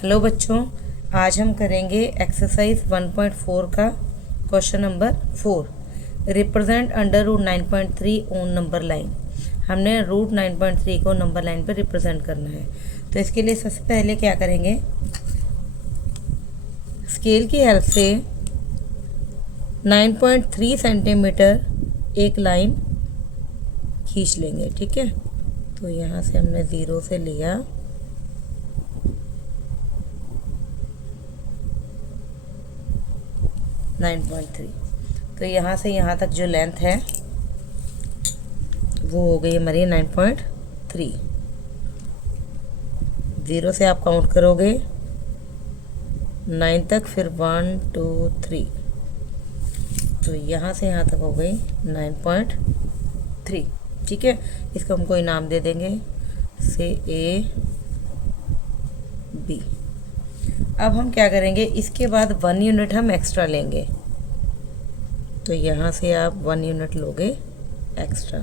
Hello बच्चों, आज हम करेंगे एक्सरसाइज 1.4 का question number 4। Represent under root 9.3 on number line. हमने रूट 9.3 को नंबर लाइन पर रिप्रेजेंट करना है। तो इसके लिए सबसे पहले क्या करेंगे, स्केल की हेल्प से 9.3 सेंटीमीटर एक लाइन खींच लेंगे। ठीक है, तो यहाँ से हमने 0 से लिया, 9.3। तो यहाँ से यहाँ तक जो लेंथ है वो हो गई हमारी 9.3। 0 से आप काउंट करोगे 9 तक, फिर 1 2 3, तो यहाँ से यहाँ तक हो गई 9.3। ठीक है, इसको हम कोई नाम दे देंगे, से ए बी। अब हम क्या करेंगे, इसके बाद 1 यूनिट हम एक्स्ट्रा लेंगे। तो यहाँ से आप 1 यूनिट लोगे एक्स्ट्रा।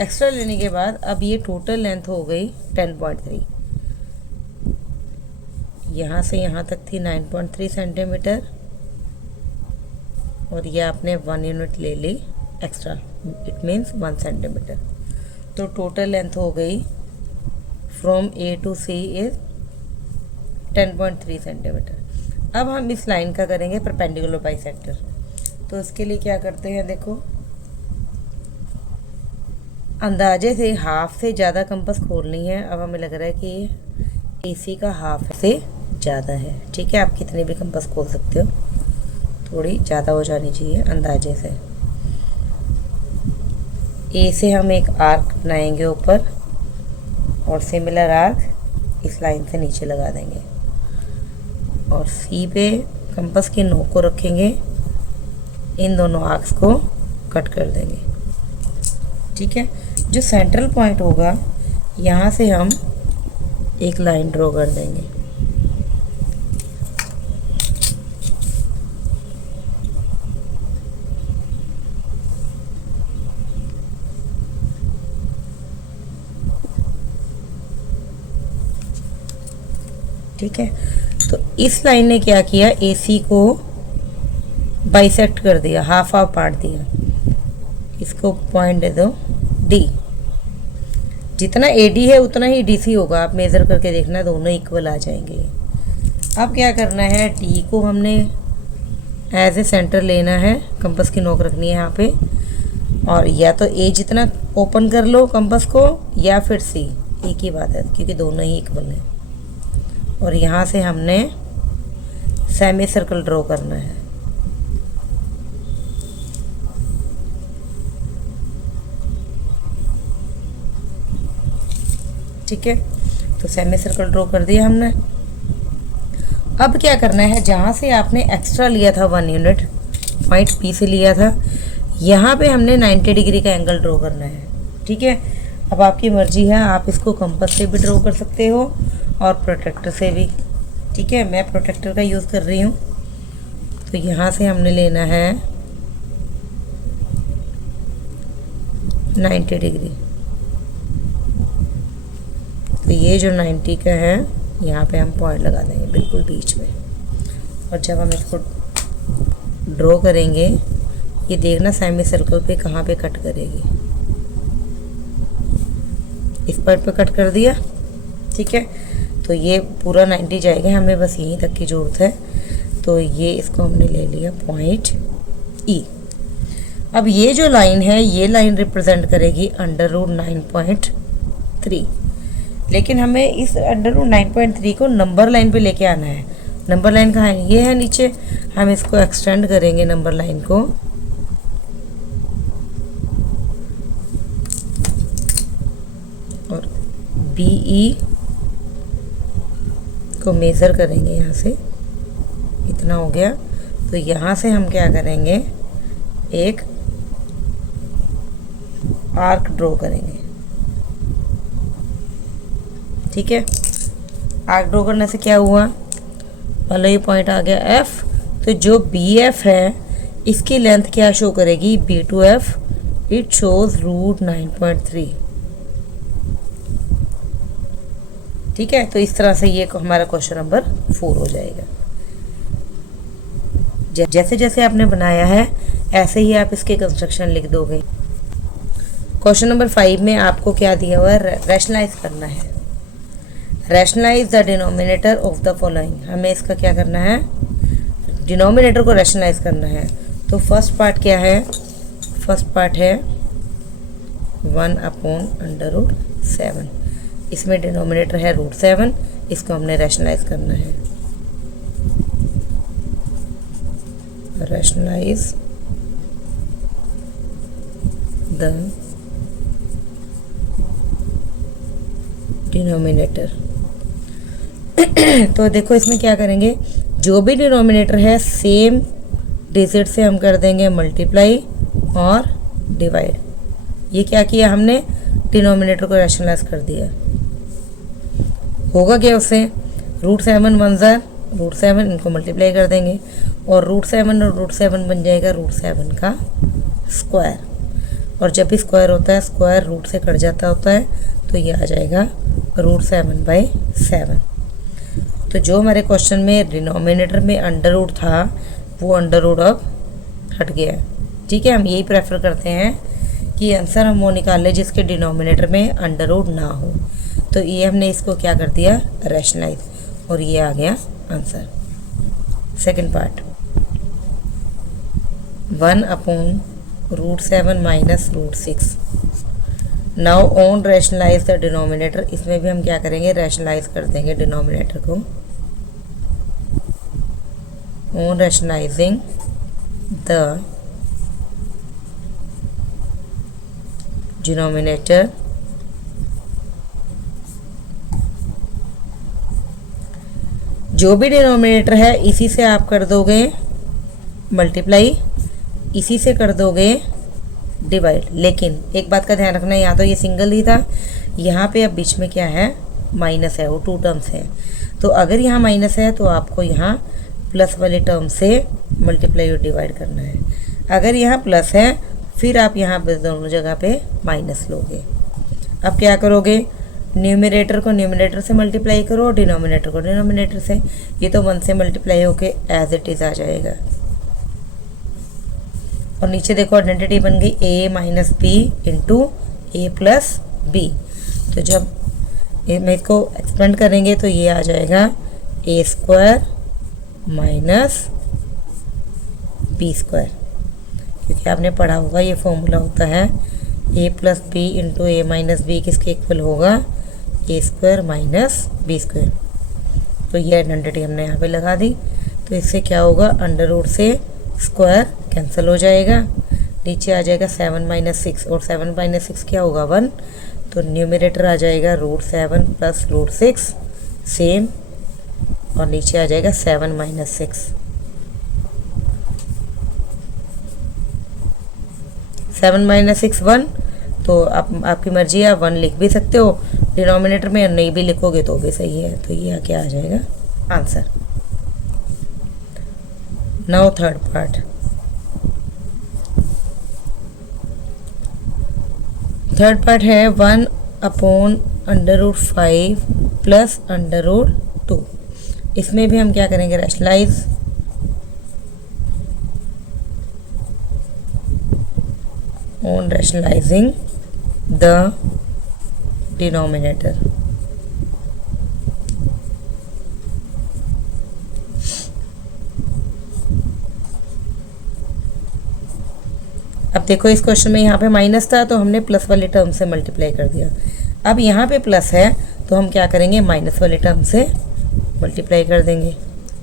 एक्स्ट्रा लेने के बाद अब ये टोटल लेंथ हो गई 10.3। यहाँ से यहाँ तक थी 9.3 सेंटीमीटर, और ये आपने 1 यूनिट ले ली एक्स्ट्रा, इट मीन्स 1 सेंटीमीटर। तो टोटल लेंथ हो गई from A to C is 10.3 centimetre. अब हम इस लाइन का करेंगे परपेंडिकुलर बाइसेक्टर। तो इसके लिए क्या करते हैं, देखो, अंदाजे से हाफ से ज़्यादा कंपास खोलनी है। अब हमें लग रहा है कि AC का हाफ से ज़्यादा है। ठीक है, आप कितने भी कंपास खोल सकते हो, थोड़ी ज़्यादा हो जानी चाहिए अंदाजे से। ए से हम एक आर्क बनाएंगे ऊपर, और सिमिलर आर्क इस लाइन से नीचे लगा देंगे, और सी पे कंपास की नोक को रखेंगे, इन दोनों आर्क्स को कट कर देंगे। ठीक है, जो सेंट्रल पॉइंट होगा यहाँ से हम एक लाइन ड्रॉ कर देंगे। ठीक है, तो इस लाइन ने क्या किया, AC को बाइसेक्ट कर दिया, हाफ हाफ बांट दिया। इसको पॉइंट दे दो D। जितना AD है उतना ही DC होगा, आप मेज़र करके देखना, दोनों इक्वल आ जाएंगे। अब क्या करना है, D को हमने एज ए सेंटर लेना है, कंपास की नोक रखनी है यहाँ पे, और या तो A जितना ओपन कर लो कंपास को, या फिर C, एक ही बात है क्योंकि दोनों ही इक्वल है। और यहाँ से हमने सेमी सर्कल ड्रॉ करना है। ठीक है, तो सेमी सर्कल ड्रॉ कर दिया हमने। अब क्या करना है, जहाँ से आपने एक्स्ट्रा लिया था 1 यूनिट, पॉइंट P से लिया था, यहाँ पे हमने 90 डिग्री का एंगल ड्रॉ करना है। ठीक है, अब आपकी मर्जी है, आप इसको कंपास से भी ड्रॉ कर सकते हो और प्रोट्रैक्टर से भी। ठीक है, मैं प्रोट्रैक्टर का यूज़ कर रही हूँ। तो यहाँ से हमने लेना है 90 डिग्री। तो ये जो 90 का है, यहाँ पे हम पॉइंट लगा देंगे बिल्कुल बीच में। और जब हम इसको ड्रॉ करेंगे, ये देखना सेमी सर्कल पे कहाँ पे कट करेगी। इस पॉइंट पे कट कर दिया। ठीक है, तो ये पूरा 90 जाएगा, हमें बस यहीं तक की ज़रूरत है। तो ये इसको हमने ले लिया पॉइंट E। अब ये जो लाइन है, ये लाइन रिप्रेजेंट करेगी अंडर रूट 9.3, लेकिन हमें इस अंडर रूट 9.3 को नंबर लाइन पे लेके आना है। नंबर लाइन कहाँ है, ये है नीचे। हम इसको एक्सटेंड करेंगे नंबर लाइन को, और BE को मेज़र करेंगे, यहाँ से इतना हो गया। तो यहाँ से हम क्या करेंगे, एक आर्क ड्रॉ करेंगे। ठीक है, आर्क ड्रॉ करने से क्या हुआ, पहले ये पॉइंट आ गया F। तो जो BF है, इसकी लेंथ क्या शो करेगी, B2F, इट शोज रूट 9.3। ठीक है, तो इस तरह से ये हमारा क्वेश्चन नंबर 4 हो जाएगा। जैसे जैसे आपने बनाया है ऐसे ही आप इसके कंस्ट्रक्शन लिख दोगे। क्वेश्चन नंबर 5 में आपको क्या दिया हुआ है, रैशनलाइज करना है। Rationalise the denominator of the following, हमें इसका क्या करना है, डिनोमिनेटर को रैशनलाइज करना है। तो फर्स्ट पार्ट क्या है, फर्स्ट पार्ट है 1/√7, इसमें डिनोमिनेटर है √7, इसको हमने रैशनलाइज करना है। Rationalise the denominator. तो देखो इसमें क्या करेंगे, जो भी डिनोमिनेटर है सेम डिजिट से हम कर देंगे मल्टीप्लाई और डिवाइड। ये क्या किया हमने, डिनोमिनेटर को रैशनलाइज कर दिया। होगा क्या उससे, √7 1 √7, इनको मल्टीप्लाई कर देंगे और √7 और √7 बन जाएगा √7 का स्क्वायर। और जब भी स्क्वायर होता है स्क्वायर रूट से कट जाता होता है, तो ये आ जाएगा √7/7। तो जो हमारे क्वेश्चन में डिनोमिनेटर में अंडर रूट था वो अंडर रूट अब हट गया है। ठीक है, हम यही प्रेफर करते हैं कि आंसर हम वो निकाल लें जिसके डिनोमिनेटर में अंडर रूट ना हो। तो ये हमने इसको क्या कर दिया, रैशनलाइज, और ये आ गया answer. Second part 1/√7 - √6। Now on rationalise the denominator, इसमें भी हम क्या करेंगे, रैशनलाइज कर देंगे डिनोमिनेटर को। ऑन रैशनलाइजिंग द डिनोमिनेटर, जो भी डिनोमिनेटर है इसी से आप कर दोगे मल्टीप्लाई, इसी से कर दोगे डिवाइड। लेकिन एक बात का ध्यान रखना है, यहाँ तो ये सिंगल ही था, यहाँ पे अब बीच में क्या है, माइनस है, वो 2 टर्म्स है। तो अगर यहाँ माइनस है तो आपको यहाँ प्लस वाले टर्म से मल्टीप्लाई और डिवाइड करना है। अगर यहाँ प्लस है फिर आप यहाँ पे दोनों जगह पे माइनस लोगे। अब क्या करोगे, न्यूमरेटर को न्यूमरेटर से मल्टीप्लाई करो और डिनोमिनेटर को डिनोमिनेटर से। ये तो 1 से मल्टीप्लाई होके एज इट इज़ आ जाएगा। और नीचे देखो आइडेंटिटी बन गई a - b into a + b। तो जब मैं इसको एक्सपेंड करेंगे तो ये आ जाएगा a² - b², क्योंकि आपने पढ़ा होगा ये फॉर्मूला होता है a + b into a - b किसके इक्वल होगा, a² - b²। तो ये आइडेंटिटी हमने यहाँ पे लगा दी। तो इससे क्या होगा, अंडर रूट से स्क्वायर कैंसिल हो जाएगा, नीचे आ जाएगा 7 - 6 और 7 - 6 क्या होगा, 1। तो न्यूमरेटर आ जाएगा √7 + √6 सेम, और नीचे आ जाएगा 7 - 6। 7 - 6 1, तो आपकी मर्जी है, आप 1 लिख भी सकते हो डिनोमिनेटर में, नहीं भी लिखोगे तो भी सही है। तो ये क्या आ जाएगा आंसर। नाउ थर्ड पार्ट, है 1/√5 + √2। इसमें भी हम क्या करेंगे, rationalise on rationalising the denominator. अब देखो इस क्वेश्चन में यहाँ पे माइनस था तो हमने प्लस वाले टर्म से मल्टीप्लाई कर दिया। अब यहाँ पे प्लस है तो हम क्या करेंगे, माइनस वाले टर्म से मल्टीप्लाई कर देंगे,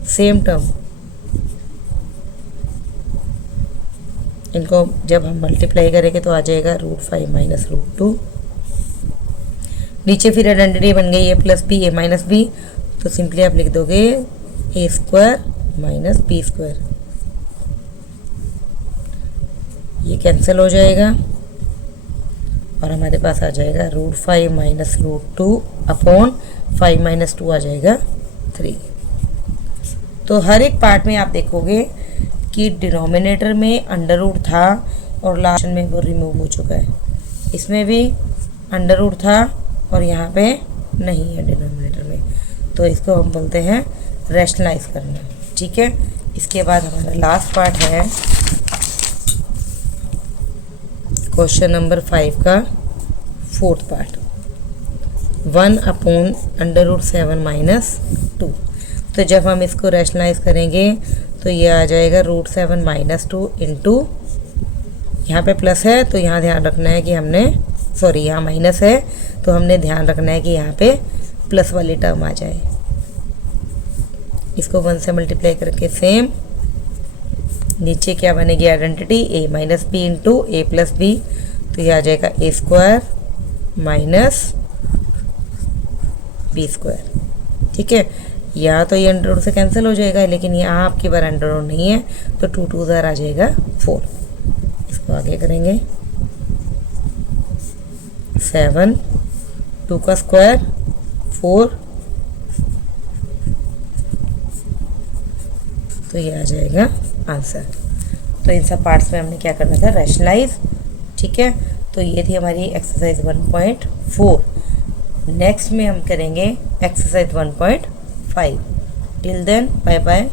सेम टर्म। इनको जब हम मल्टीप्लाई करेंगे तो आ जाएगा √5 - √2। नीचे फिर आइडेंटिटी बन गई a + b a - b, तो सिंपली आप लिख दोगे a² - b²। ये कैंसिल हो जाएगा और हमारे पास आ जाएगा √5 - √2 अपॉन 5 - 2 आ जाएगा 3। तो हर एक पार्ट में आप देखोगे कि डिनोमिनेटर में अंडर रूट था और लास्ट में वो रिमूव हो चुका है। इसमें भी अंडर रूट था और यहाँ पे नहीं है डिनोमिनेटर में, तो इसको हम बोलते हैं रैशनलाइज करना। ठीक है, इसके बाद हमारा लास्ट पार्ट है क्वेश्चन नंबर 5 का 4th पार्ट, 1/√7 - 2। तो जब हम इसको रैशनलाइज करेंगे तो ये आ जाएगा √7 - 2 इंटू, यहाँ पे प्लस है तो यहाँ ध्यान रखना है कि हमने, सॉरी यहाँ माइनस है तो हमने ध्यान रखना है कि यहाँ पे प्लस वाली टर्म आ जाए। इसको 1 से मल्टीप्लाई करके सेम, नीचे क्या बनेगी identity, a - b into a + b, तो ये आ जाएगा a² - b²। ठीक है, यहाँ तो ये अंडर से कैंसिल हो जाएगा, लेकिन यहाँ आपकी बार अंडर नहीं है तो 2 2 ज़ार आ जाएगा 4। इसको आगे करेंगे, 7, 2 का स्क्वायर 4, तो ये आ जाएगा आंसर। तो इन सब पार्ट्स में हमने क्या करना था, रैशनलाइज। ठीक है, तो ये थी हमारी एक्सरसाइज 1.4। नेक्स्ट में हम करेंगे exercise 1.5। Till then bye bye.